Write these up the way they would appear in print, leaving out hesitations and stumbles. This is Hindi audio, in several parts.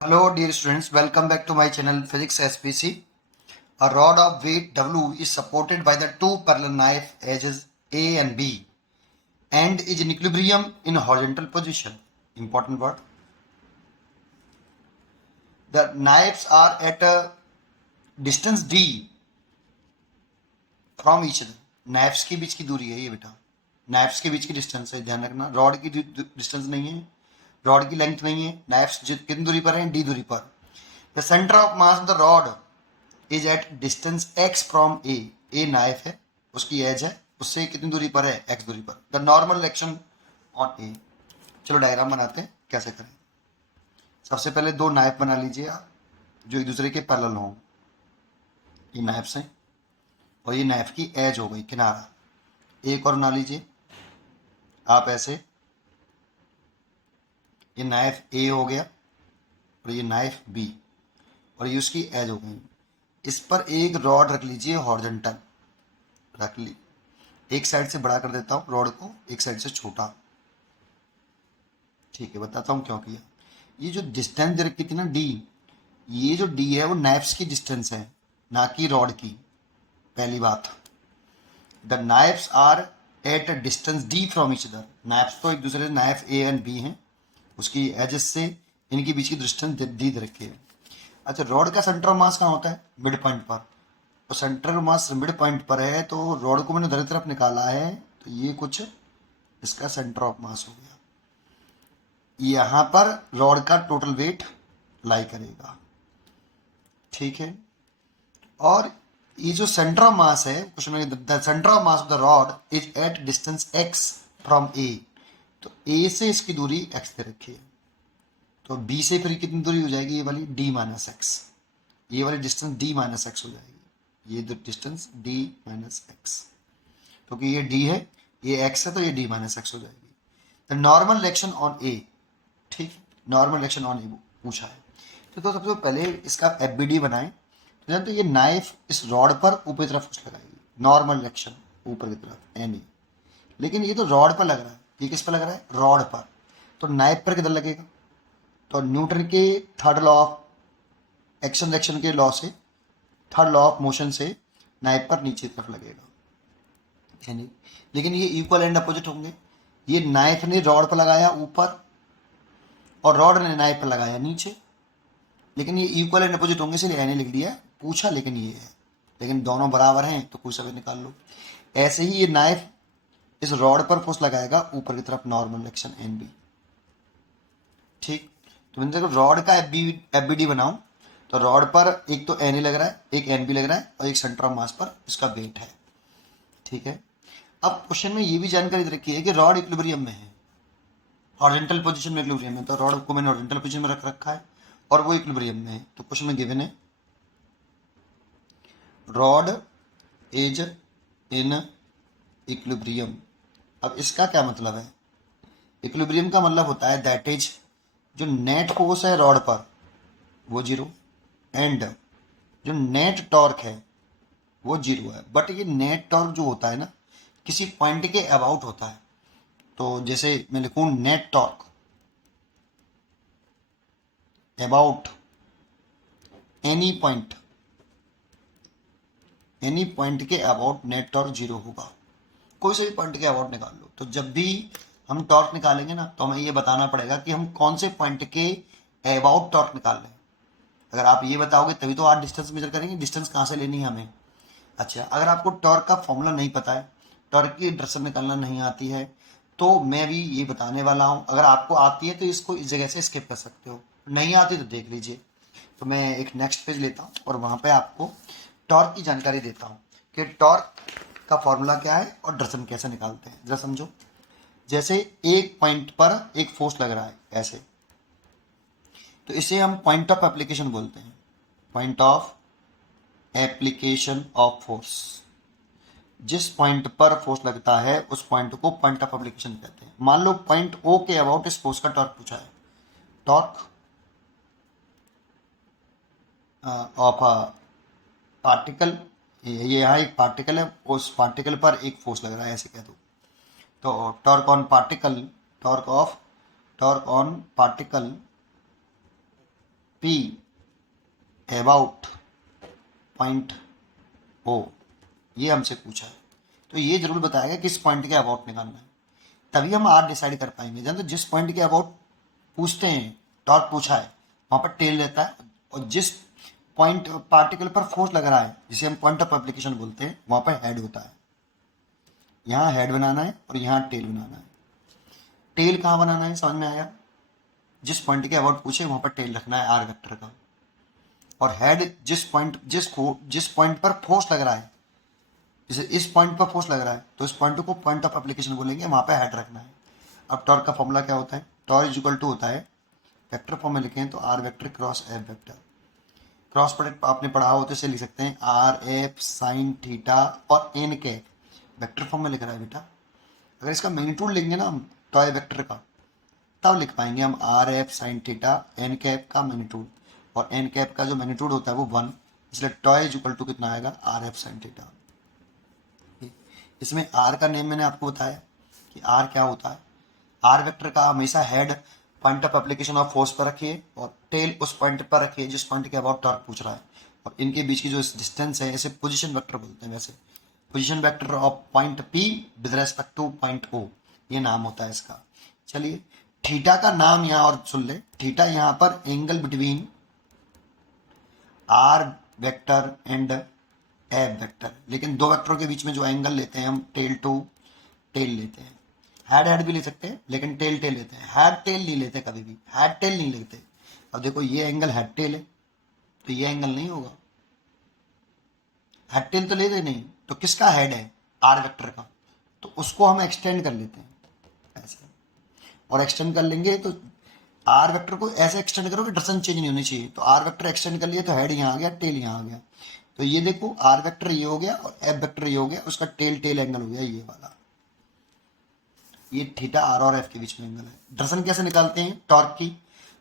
Hello dear students, welcome back to my channel Physics SPC. A rod of weight W is supported by the two parallel knife edges A and B and is in equilibrium in horizontal position. Important word. The knives are at a distance D from each other. Knives के बीच की दूरी है ये बेटा. Knives के बीच की डिस्टेंस है, ध्यान रखना. रॉड की डिस्टेंस नहीं है, रॉड की लेंथ नहीं है. नाइफ्स कितनी दूरी पर है? डी दूरी पर. The centre of mass of the rod is at distance x from a knife है, उसकी एज है, उससे कितनी दूरी पर है? x दूरी पर. द नॉर्मल एक्शन ऑन ए. चलो डायग्राम बनाते हैं, कैसे करें. सबसे पहले दो नाइफ बना लीजिए आप जो एक दूसरे के पैरेलल हों. ये नाइफ्स हैं और ये नाइफ की एज हो गई, किनारा. एक और बना लीजिए आप ऐसे. ये नाइफ ए हो गया और ये नाइफ बी और ये उसकी एज हो गई. इस पर एक रॉड रख लीजिए, हॉरिजॉन्टल रख ली. एक साइड से बड़ा कर देता हूँ रॉड को, एक साइड से छोटा. ठीक है, बताता हूँ क्यों किया. ये जो डिस्टेंस दे रखी थी ना डी, ये जो डी है वो नाइफ्स की डिस्टेंस है, ना कि रॉड की. पहली बात, the knives are at a distance D from each other. Knives तो एक दूसरे से, नाइफ ए एंड बी हैं, उसकी एजेस से इनके बीच की डिस्टेंस डी दे रखी है. अच्छा, रॉड का सेंटर ऑफ मास कहाँ होता है? मिड पॉइंट पर. तो centre of mass mid point पर है, तो रॉड को मैंने उधर तरफ निकाला है, तो ये कुछ इसका सेंटर ऑफ मास हो गया. यहाँ पर रॉड का टोटल वेट लाई करेगा. ठीक है. और ये जो सेंटर ऑफ मास है, क्वेश्चन में the centre of mass of the rod is at distance x from A. तो a से इसकी दूरी x दे रखी है, तो b से फिर कितनी दूरी हो जाएगी? ये वाली d माइनस एक्स. ये वाली डिस्टेंस d माइनस एक्स हो जाएगी. ये डिस्टेंस d माइनस एक्स, क्योंकि ये d है, ये x है, तो ये d माइनस एक्स हो जाएगी. द नॉर्मल एक्शन ऑन ए. ठीक, नॉर्मल एक्शन ऑन ए पूछा है. तो सबसे पहले इसका एफ बी डी बनाएं. तो जानते ये नाइफ इस रॉड पर ऊपर की तरफ लगाएगी. नॉर्मल एक्शन ऊपर की तरफ एनी. लेकिन ये तो रॉड पर लग रहा है, ये किस पर लग रहा है? रॉड पर. तो नाइफ पर किधर लगेगा? तो न्यूटन के third law of action reaction के लॉ से, थर्ड लॉ ऑफ मोशन से नाइफ पर नीचे तरफ लगेगा. यानी लेकिन ये इक्वल एंड अपोजिट होंगे. ये नाइफ ने रॉड पर लगाया ऊपर और रॉड ने नाइफ पर लगाया नीचे. लेकिन ये इक्वल एंड अपोजिट होंगे, इसलिए मैंने लिख दिया. पूछा लेकिन ये है, लेकिन दोनों बराबर हैं तो कोई सा भी निकाल लो. ऐसे ही ये नाइफ इस रॉड पर फोर्स लगाएगा ऊपर की तरफ, नॉर्मल एक्शन एन बी. ठीक. तो मैंने देखो रॉड का एफ बी डी बनाऊं, तो रॉड पर एक तो एन ए लग रहा है, एक एन बी लग रहा है, और एक सेंटर ऑफ मास पर इसका वेट है. ठीक है. अब क्वेश्चन में ये भी जानकारी दे रखी है कि रॉड इक्विलिब्रियम में है, हॉरिजॉन्टल पोजीशन में इक्विलिब्रियम में. तो रॉड को मैंने हॉरिजॉन्टल पोजीशन में रख रखा है और वो इक्विलिब्रियम में है. तो क्वेश्चन में गिवन है रॉड इज इन इक्विलिब्रियम. अब इसका क्या मतलब है? इक्विलिब्रियम का मतलब होता है दैट इज जो नेट फोर्स है रॉड पर वो जीरो, एंड जो नेट टॉर्क है वो जीरो है. बट ये नेट टॉर्क जो होता है ना, किसी पॉइंट के अबाउट होता है. तो जैसे मैं लिखूं net torque about any point, any point के अबाउट नेट टॉर्क जीरो होगा. कोई से भी पॉइंट के अबाउट निकाल लो. तो जब भी हम टॉर्क निकालेंगे ना, तो हमें ये बताना पड़ेगा कि हम कौन से पॉइंट के अबाउट टॉर्क निकाल रहे हैं. अगर आप ये बताओगे तभी तो आप डिस्टेंस मेजर करेंगे. डिस्टेंस कहाँ से लेनी है हमें? अच्छा, अगर आपको टॉर्क का फॉर्मूला नहीं पता है, टॉर्क की डायरेक्शन निकालना नहीं आती है, तो मैं भी ये बताने वाला हूँ. अगर आपको आती है तो इसको इस जगह से स्किप कर सकते हो, नहीं आती तो देख लीजिए. तो मैं एक नेक्स्ट पेज लेता हूँ और वहाँ पे आपको टॉर्क की जानकारी देता हूँ कि टॉर्क का फॉर्मूला क्या है और डायरेक्शन कैसे निकालते हैं. जरा समझो. जैसे एक पॉइंट पर एक फोर्स लग रहा है ऐसे, तो इसे हम पॉइंट ऑफ एप्लीकेशन बोलते हैं. Point of application of force. जिस पॉइंट पर फोर्स लगता है उस पॉइंट को पॉइंट ऑफ एप्लीकेशन कहते हैं. मान लो पॉइंट ओ के अबाउट इस फोर्स का टॉर्क पूछा है. टॉर्क ऑफ अ पार्टिकल, ये यहाँ एक पार्टिकल है, उस पार्टिकल पर एक फोर्स लग रहा है ऐसे कह दो. तो torque on particle, torque on particle P about point O, ये हमसे पूछा है, तो ये जरूर बताएगा किस पॉइंट के अबाउट निकालना है, तभी हम आर डिसाइड कर पाएंगे। जानते जिस पॉइंट के अबाउट पूछते हैं, टॉर्क पूछा है, वहां पर टेल रहता है, और जिस पॉइंट पार्टिकल पर फोर्स लग रहा है, जिसे हम पॉइंट ऑफ एप्लीकेशन बोलते हैं, वहां पर हेड होता है। यहाँ हेड बनाना है और यहाँ टेल बनाना है। टेल कहाँ बनाना है, समझ में आया? जिस पॉइंट के अबाउट पूछे वहां पर टेल रखना है आर वेक्टर का, और हेड जिस पॉइंट पर फोर्स लग रहा है, जैसे इस पॉइंट पर फोर्स लग रहा है तो इस पॉइंट को पॉइंट ऑफ एप्लीकेशन बोलेंगे, वहां पे हेड रखना है। अब टॉर्क का फॉर्मूला क्या होता है? टॉर्क इज इक्वल टू होता है, वेक्टर फॉर्म में लिखें तो R vector cross F vector. Cross product आपने पढ़ा हो तो इसे लिख सकते हैं आर एफ साइन थीटा और एन कैप, वेक्टर फॉर्म में लिख रहा है बेटा। अगर इसका मैग्नीट्यूड लिखेंगे ना हम टॉय वेक्टर का, तब लिख पाएंगे हम R F sine theta N cap का मैग्नीट्यूड, और एन कैप का जो मैग्नीट्यूड होता है वो 1, इसलिए टॉय इज इक्वल टू कितना आएगा, आर एफ साइन थीटा। इसमें आर का नेम मैंने आपको बताया कि आर क्या होता है। आर वेक्टर का हमेशा head point of application of force पर रखिए और टेल उस पॉइंट पर रखिए जिस पॉइंट के अबाउट टॉर्क पूछ रहा है, और इनके बीच की जो डिस्टेंस है इसे पोजीशन वेक्टर बोलते हैं। वैसे position vector of point P with respect to point O, ये नाम होता है इसका। चलिए, थीटा का नाम यहाँ और सुन ले, थीटा यहाँ पर angle between R vector and F vector, लेकिन दो वेक्टरों के बीच में जो एंगल लेते हैं हम टेल टू टेल लेते हैं। हेड हेड भी ले सकते हैं लेकिन टेल टेल लेते हैं, हेड टेल नहीं लेते कभी भी, हेड टेल नहीं लेते। अब देखो ये एंगल हेड टेल है तो ये एंगल नहीं होगा, हेड टेल तो लेते नहीं, तो किसका हेड है, आर वेक्टर का, तो उसको हम एक्सटेंड कर लेते हैं ऐसे, और एक्सटेंड कर लेंगे तो आर वेक्टर को ऐसे एक्सटेंड करो कि डायरेक्शन चेंज नहीं होनी चाहिए, तो आर वेक्टर एक्सटेंड कर लिया तो हेड यहाँ आ गया, टेल यहाँ आ गया, तो ये देखो आर वेक्टर ये हो गया और एफ वेक्टर ये हो गया, उसका टेल टेल एंगल हो गया ये वाला। ये थीटा आर और एफ के बीच में एंगल है। डायरेक्शन कैसे निकालते हैं टॉर्क की,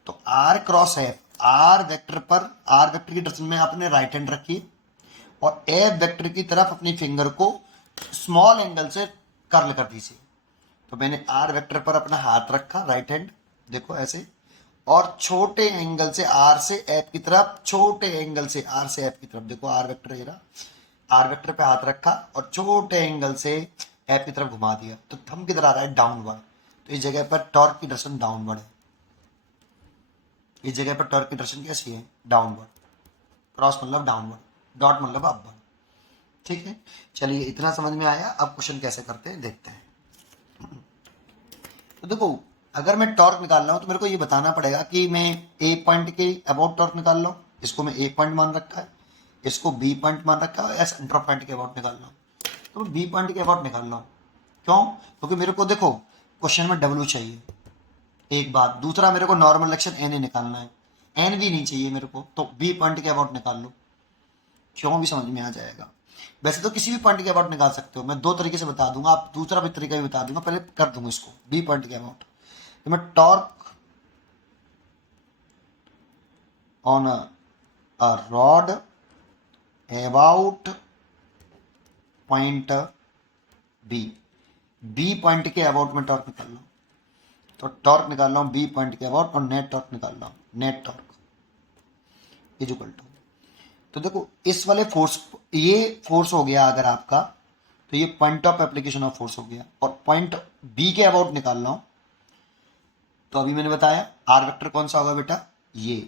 तो R cross F, R vector पर आर वेक्टर की डायरेक्शन में आपने राइट हैंड रखी और एफ वेक्टर की तरफ अपनी फिंगर को स्मॉल एंगल से कर्ल कर दीजिए। तो मैंने आर वेक्टर पर अपना हाथ रखा राइट हैंड, देखो ऐसे, और छोटे एंगल से आर से एफ की तरफ, छोटे एंगल से आर से एफ की तरफ, देखो आर वेक्टर ये रहा, आर वेक्टर पे हाथ रखा और छोटे एंगल से एफ की तरफ घुमा दिया, तो थंब किधर आ रहा है, डाउनवर्ड। तो इस जगह पर टॉर्क की डायरेक्शन डाउनवर्ड है, इस जगह पर टॉर्क की डायरेक्शन कैसी है, डाउनवर्ड। क्रॉस मतलब डाउनवर्ड, डॉट मतलब अपवर्ड। ठीक है, चलिए इतना समझ में आया। अब क्वेश्चन कैसे करते हैं देखते हैं। तो देखो, अगर मैं टॉर्क निकाल रहा हूं तो मेरे को ये बताना पड़ेगा कि मैं ए पॉइंट के अबाउट टॉर्क निकाल रहा हूँ, इसको मैं ए पॉइंट मान रखा है, इसको बी पॉइंट मान रखा है, एस इंटर पॉइंट के अबाउट निकाल रहा हूँ, तो मैं बी पॉइंट के अबाउट निकाल रहा हूँ। क्यों? क्योंकि मेरे को देखो क्वेश्चन में डब्ल्यू चाहिए, एक बात, दूसरा मेरे को नॉर्मल एक्शन एन ए निकालना है, एन भी नहीं चाहिए मेरे को, तो बी पॉइंट के अबाउट निकाल लो, क्यों भी समझ में आ जाएगा। वैसे तो किसी भी पॉइंट के अबाउट निकाल सकते हो, मैं दो तरीके से बता दूंगा, आप दूसरा भी तरीका भी बता दूंगा, पहले कर दूंगा इसको बी पॉइंट के अबाउट। तो मैं torque on a rod about point B, B point के अबाउट में टॉर्क निकाल लो, तो टॉर्क निकाल रहा हूं बी पॉइंट के अबाउट और नेट टॉर्क निकाल रहा हूं, net torque is equal to, तो देखो इस वाले फोर्स, ये फोर्स हो गया अगर आपका, तो ये point of application of force हो गया, और पॉइंट बी के अबाउट निकाल रहा हूं, तो अभी मैंने बताया आर वेक्टर कौन सा होगा बेटा, ये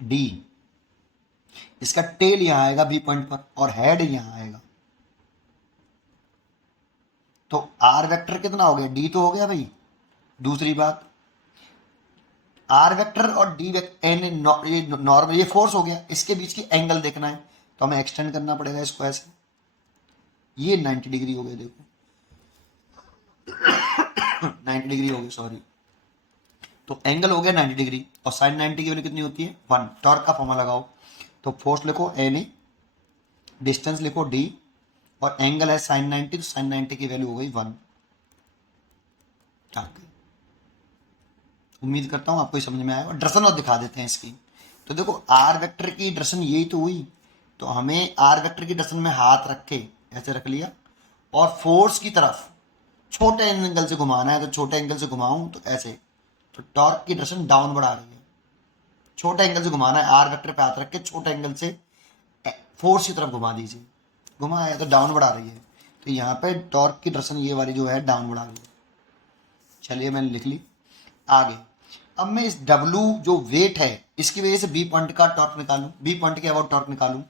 डी, इसका टेल यहां आएगा बी पॉइंट पर और हेड यहां आएगा, तो आर वेक्टर कितना हो गया, डी तो हो गया भाई। दूसरी बात, आर वेक्टर और डी वेक्टर एन ये नॉर्मल, ये फोर्स हो गया, इसके बीच की एंगल देखना है तो हमें एक्सटेंड करना पड़ेगा इसको ऐसे, ये 90 डिग्री हो गया, देखो 90 डिग्री हो गई, सॉरी, तो एंगल हो गया 90 डिग्री, और साइन 90 की वैल्यू कितनी होती है 1। टॉर्क का फॉर्मूला लगाओ, तो फोर्स लिखो एन ए, डिस्टेंस लिखो डी, और एंगल है साइन 90, तो साइन 90 की वैल्यू हो गई 1। उम्मीद करता हूं आपको समझ में आएगा। डायरेक्शन और दिखा देते हैं इसकी, तो देखो आर वेक्टर की डायरेक्शन यही तो हुई, तो हमें आर वेक्टर की डायरेक्शन में हाथ रख के ऐसे रख लिया, और फोर्स की तरफ छोटे एंगल से घुमाना है, तो छोटे एंगल से घुमाऊं तो ऐसे, तो टॉर्क की डायरेक्शन डाउनवर्ड आ रही है, छोटा एंगल से घुमाना है, आर वेक्टर पे हाथ रख के छोटे एंगल से फोर्स की तरफ घुमा दीजिए। घुमाया तो डाउन बढ़ा रही है, तो यहाँ पे टॉर्क की डायरेक्शन ये वाली जो है डाउन बढ़ा रही है। चलिए मैंने लिख ली। आगे अब मैं इस W जो वेट है इसकी वजह से बी पॉइंट का टॉर्क निकालूं, बी पॉइंट के अबाउट टॉर्क निकालूं,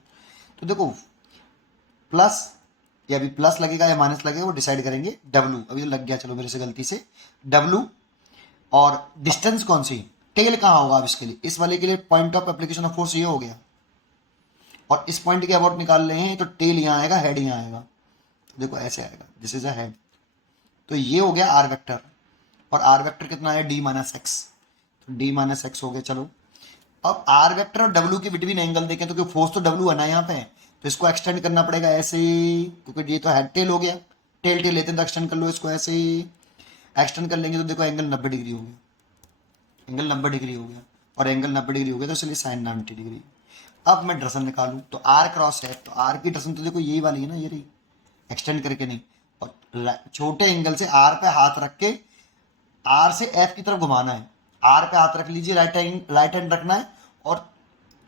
तो देखो प्लस या अभी प्लस लगेगा या माइनस लगेगा वो डिसाइड करेंगे। W अभी तो लग गया, चलो मेरे से गलती से W, और डिस्टेंस कौन सी, टेल कहाँ होगा अब इसके लिए, इस वाले के लिए point of application of force ये हो गया, और इस पॉइंट के अबाउट निकाल रहे हैं तो टेल यहाँ आएगा, हेड यहाँ आएगा, तो देखो ऐसे आएगा, दिस इज अ हेड। तो ये हो गया आर वेक्टर, और आर वेक्टर कितना है डी माइनस एक्स, तो डी माइनस एक्स हो गया। चलो अब आर वेक्टर और डब्ल्यू के बिटवीन एंगल देखें तो क्योंकि फोर्स तो डब्ल्यू है ना यहाँ पे, तो इसको एक्सटेंड करना पड़ेगा ऐसे ही, क्योंकि ये तो हेड टेल हो गया, टेल टेल लेते हैं तो एक्सटेंड कर लो इसको ऐसे ही, एक्सटेंड कर लेंगे तो देखो एंगल 90 डिग्री हो गया, एंगल 90 डिग्री हो गया, और एंगल 90 डिग्री हो गया तो इसलिए साइन 90 डिग्री। अब मैं डायरेक्शन निकालूं तो आर क्रॉस है, तो आर की डायरेक्शन तो देखो यही वाली है ना, ये रही, एक्सटेंड करके नहीं, और छोटे एंगल से आर पे हाथ रख के आर से एफ की तरफ घुमाना है, आर पे हाथ रख लीजिए, राइट हैंड रखना है, और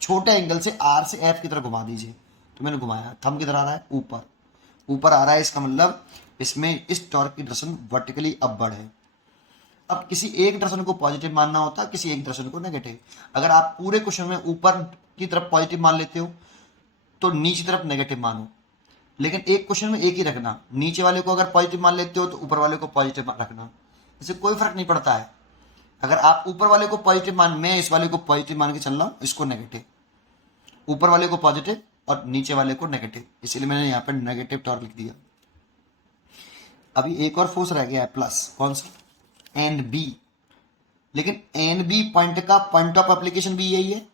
छोटे एंगल से आर से एफ की तरफ घुमा दीजिए। तो मैंने घुमाया, थंब किधर आ रहा है, ऊपर, ऊपर आ रहा है, इसका मतलब इसमें इस टॉर्क की डायरेक्शन वर्टिकली अपवर्ड है। अब किसी एक डायरेक्शन को पॉजिटिव मानना होता है, किसी एक डायरेक्शन को नेगेटिव। अगर आप पूरे क्वेश्चन में ऊपर की तरफ पॉजिटिव मान लेते हो तो नीचे तरफ नेगेटिव मानो, लेकिन एक क्वेश्चन में एक ही रखना, नीचे वाले को अगर पॉजिटिव मान लेते हो तो ऊपर वाले को पॉजिटिव रखना, इससे कोई फर्क नहीं पड़ता है। अगर आप ऊपर वाले को पॉजिटिव मान, मैं इस वाले को पॉजिटिव मान के चल रहा हूँ, इसको नेगेटिव, ऊपर वाले को पॉजिटिव और नीचे वाले को नेगेटिव, इसलिए मैंने यहाँ पर नेगेटिव टॉर्क लिख दिया। अभी एक और फोर्स रह गया है प्लस, कौन सा, एन बी, लेकिन एन बी पॉइंट का पॉइंट ऑफ एप्लीकेशन भी यही है,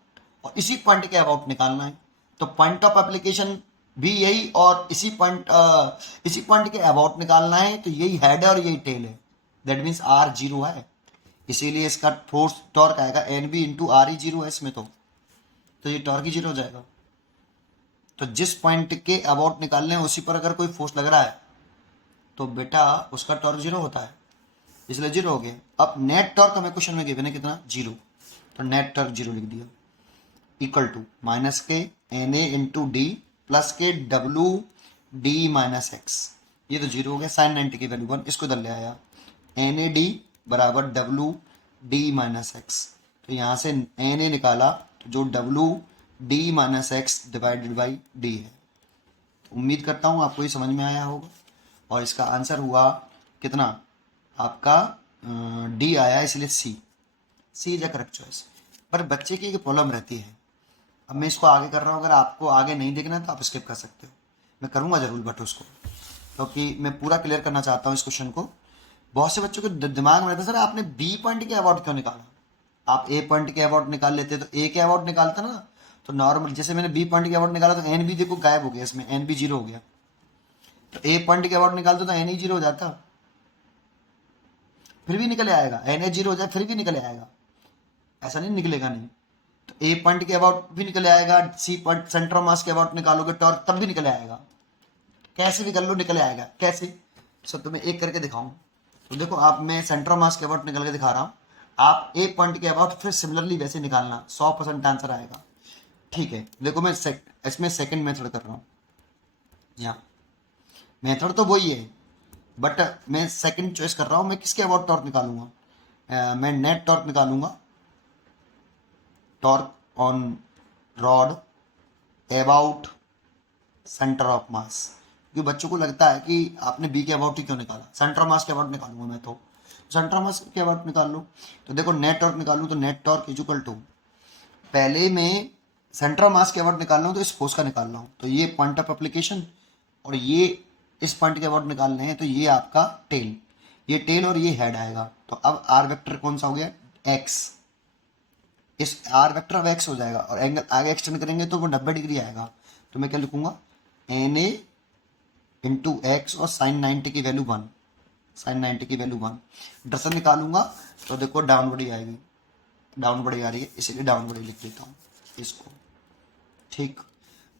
और इसी पॉइंट के अबाउट निकालना है, तो पॉइंट ऑफ एप्लीकेशन भी यही और इसी पॉइंट के अबाउट निकालना है, तो यही हेड है और यही टेल है, दैट मीन्स आर जीरो है, इसीलिए इसका फोर्स टॉर्क आएगा एन बी इंटू आर ही जीरो है इसमें, तो ये टॉर्क ही जीरो हो जाएगा। तो जिस पॉइंट के अबाउट निकालने हैं उसी पर अगर कोई फोर्स लग रहा है तो बेटा उसका टॉर्क जीरो होता है, इसलिए जीरो हो गया। अब नेट टॉर्क हमें क्वेश्चन में गिवन है कितना, जीरो, तो नेट टॉर्क जीरो लिख दिया, इक्वल टू माइनस के N A into D plus के डब्ल्यू डी माइनस एक्स, ये तो जीरो हो गया, साइन 90 की वैल्यू 1, इसको इधर ले आया, एन ए डी बराबर डब्ल्यू डी माइनस एक्स, तो यहाँ से एन ए निकाला तो जो W D minus x divided by D है। तो उम्मीद करता हूँ आपको ये समझ में आया होगा, और इसका आंसर हुआ कितना आपका डी आया, इसलिए सी इज अ करेक्ट चॉइस। पर बच्चे की एक प्रॉब्लम रहती है, अब मैं इसको आगे कर रहा हूँ, अगर आपको आगे नहीं देखना तो आप स्किप कर सकते हो, मैं करूँगा जरूर बट उसको, क्योंकि मैं पूरा क्लियर करना चाहता हूँ इस क्वेश्चन को। बहुत से बच्चों के दिमाग में रहता है सर आपने बी पॉइंट के अबाउट क्यों निकाला, आप ए पॉइंट के अबाउट निकाल लेते तो ए के अबाउट निकालता ना, तो नॉर्मल जैसे मैंने बी पॉइंट के अबाउट निकाला तो एन बी देखो गायब हो गया, इसमें एन बी जीरो हो गया, तो ए पॉइंट के अबाउट निकालते तो एन ई जीरो हो जाता, फिर भी निकले आएगा, एन ए जीरो हो जाए फिर भी निकले आएगा, ऐसा नहीं निकलेगा नहीं, तो ए पॉइंट के अबाउट भी निकले आएगा, C point centre of mass के अबाउट निकालोगे टॉर्क तब भी निकले आएगा, कैसे भी कर लो निकले आएगा, कैसे सर तुम्हें एक करके दिखाऊं, तो देखो आप मैं सेंटर ऑफ मास के अबाउट निकल के दिखा रहा हूँ, आप ए पॉइंट के अबाउट फिर सिमिलरली वैसे निकालना, 100% आंसर आएगा। ठीक है देखो मैं इसमें सेकंड मेथड कर रहा हूँ, यहाँ मेथड तो वही है बट मैं सेकंड चॉइस कर रहा हूँ, मैं किसके अबाउट टॉर्क निकालूंगा, मैं नेट टॉर्क निकालूंगा, torque on rod about centre of मास, क्योंकि बच्चों को लगता है कि आपने बी के अबाउट ही क्यों निकाला, सेंटर ऑफ मास के अबाउट निकालूंगा मैं, तो सेंटर ऑफ मास के अबाउट निकाल लो, तो देखो नेट टॉर्क निकालूँ तो net torque is equal to, पहले मैं सेंटर ऑफ मास के अबाउट निकाल रहा हूँ तो इस फोर्स का निकाल रहा हूँ, तो ये पॉइंट ऑफ एप्लीकेशन और ये इस पॉइंट के अबाउट निकालने हैं, तो ये आपका टेल, ये टेल और ये हेड आएगा, तो अब आर वेक्टर कौन सा हो गया, एक्स, इस आर वेक्टर अब एक्स हो जाएगा, और एंगल आगे एक्सटेंड करेंगे तो वो 90 डिग्री आएगा, तो मैं क्या लिखूंगा एन ए इंटू एक्स और साइन 90 की वैल्यू 1, साइन 90 की वैल्यू 1, डायरेक्शन निकालूंगा तो देखो डाउनवर्ड ही आएगी, डाउनवर्ड ही आ रही है इसलिए डाउनवर्ड ही लिख देता हूँ इसको। ठीक,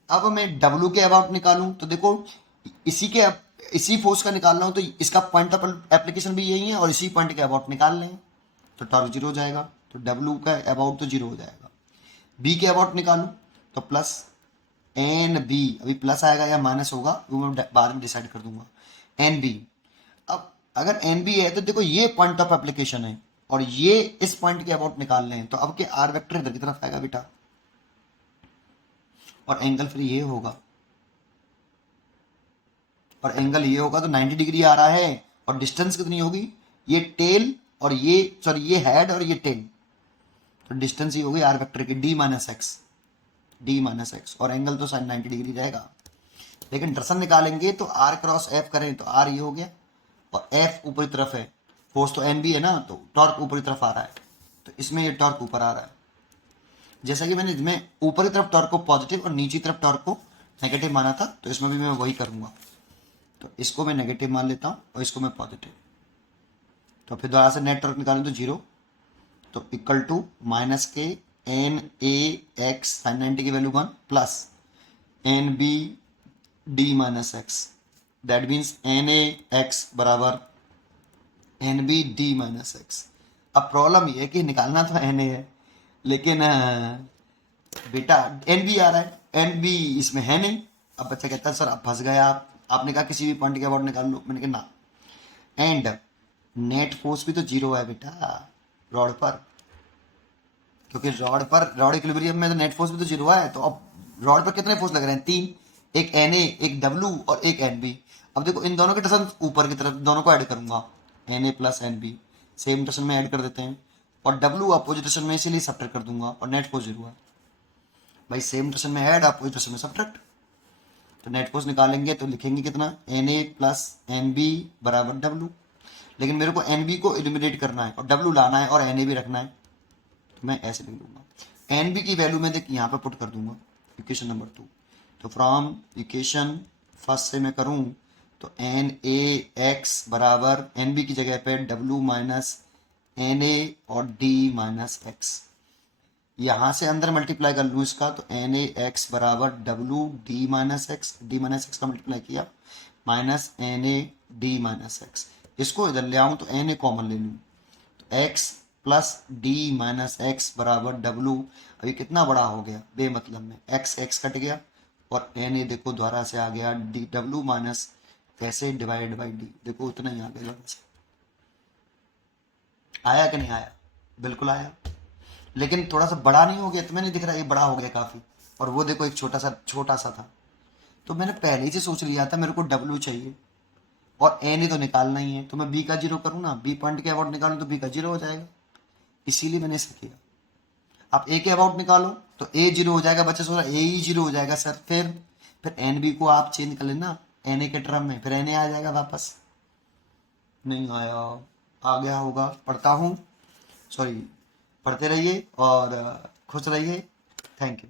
अब मैं डब्ल्यू के अबाउट निकालूं तो देखो इसी फोर्स का निकाल रहा हूं, तो इसका पॉइंट ऑफ एप्लीकेशन भी यही है और इसी पॉइंट के अबाउट निकाल लें तो टॉर्क जीरो हो जाएगा, तो डब्ल्यू का अबाउट तो जीरो हो जाएगा। बी के अबाउट निकालूं तो प्लस एन बी, अभी प्लस आएगा या माइनस होगा वो मैं बाद में डिसाइड कर दूंगा, एन बी। अब अगर एन बी है तो देखो ये पॉइंट ऑफ एप्लीकेशन है और ये इस पॉइंट के अबाउट निकालने हैं, तो अब के आर वेक्टर इधर की तरफ आएगा बेटा और एंगल फिर ये होगा और एंगल ये होगा, तो 90 डिग्री आ रहा है और डिस्टेंस कितनी होगी, ये टेल और ये सॉरी ये हेड और ये टेल, तो डिस्टेंस ही होगी आर वेक्टर की D minus X, D minus x, और एंगल तो साइन 90 डिग्री रहेगा। लेकिन दर्शन निकालेंगे तो आर क्रॉस एफ करें तो आर ये हो गया और एफ ऊपरी तरफ है, फोर्स तो एन बी है ना, तो टॉर्क ऊपरी तरफ आ रहा है, तो इसमें ये टॉर्क ऊपर आ रहा है। जैसा कि मैंने इसमें ऊपरी तरफ टॉर्क को पॉजिटिव और नीची तरफ टॉर्क को नेगेटिव माना था, तो इसमें भी मैं वही करूंगा। तो इसको मैं नेगेटिव मान लेता हूँ और इसको मैं पॉजिटिव, तो फिर दोबारा से नेट टॉर्क निकालें तो जीरो, तो इक्वल टू माइनस के एन ए एक्स साइन 90 की value 1 plus N B d minus x, that means N A x बराबर N B d minus x. अब प्रॉब्लम ये है कि निकालना तो एन ए है, लेकिन बेटा एन बी आ रहा है, एन बी इसमें है नहीं। अब बच्चा कहता है सर आप फंस गए, आपने कहा किसी भी पॉइंट के अबाउट निकाल लो, मैंने कहा ना, एंड नेट फोर्स भी तो जीरो है बेटा रॉड पर, क्योंकि रॉड इक्विलिब्रियम में तो नेट फोर्स भी तो जीरो है। तो अब रॉड पर कितने फोर्स लग रहे हैं, तीन, एक एन ए, एक डब्ल्यू और एक एन बी। अब देखो इन दोनों के डिस्टेंस ऊपर की तरफ दोनों को ऐड करूंगा, N A plus N B same distance में ऐड कर देते हैं, और डब्ल्यू अपोजिट डिस्टेंस में इसीलिए सब्ट्रैक्ट कर दूंगा, और नेट फोर्स जीरो है भाई, सेम डिस्टेंस में ऐड अपोजिट डिस्टेंस में सब्ट्रैक्ट। तो नेट फोर्स निकालेंगे तो लिखेंगे कितना, N A plus N B बराबर डब्ल्यू, लेकिन मेरे को एन बी को एलिमिनेट करना है और डब्ल्यू लाना है और एन ए भी रखना है, तो मैं ऐसे लिख लूंगा। एन बी की वैल्यू मैं देख यहाँ पे पुट कर दूंगा इक्वेशन नंबर 2, तो फ्रॉम इक्वेशन फर्स्ट से मैं करूँ तो एन ए एक्स बराबर एन बी की जगह पे डब्ल्यू माइनस एन ए और डी माइनस एक्स, यहाँ से अंदर मल्टीप्लाई कर लूँ इसका, तो एन ए एक्स बराबर W D minus X, D minus X का मल्टीप्लाई किया minus N A D minus X, इसको इधर ले आऊँ तो एन ए कॉमन ले लूँ, तो x plus D minus x बराबर डब्ल्यू, अभी कितना बड़ा हो गया बेमतलब में, एक्स एक्स कट गया और एन ए देखो द्वारा से आ गया डी डब्ल्यू माइनस कैसे डिवाइड बाई डी, देखो उतना ही आ गया, आया कि नहीं आया, बिल्कुल आया, लेकिन थोड़ा सा बड़ा नहीं हो गया, तुम्हें नहीं दिख रहा ये बड़ा हो गया काफी, और वो देखो एक छोटा सा था। तो मैंने पहले ही से सोच लिया था मेरे को डब्ल्यू चाहिए और एन ही तो निकालना ही है, तो मैं बी का जीरो करूँ ना, बी पॉइंट के अबाउट निकालूं तो बी का जीरो हो जाएगा, इसीलिए मैंने ऐसा किया। आप ए के अबाउट निकालो तो ए जीरो हो जाएगा, बच्चे सोच रहा ए ही जीरो हो जाएगा सर, फिर एन बी को आप चेंज कर लेना एन ए के टर्म में, फिर एन ए आ जाएगा वापस, नहीं आया, आ गया होगा, पढ़ता हूँ, सॉरी, पढ़ते रहिए और खुश रहिए, थैंक यू।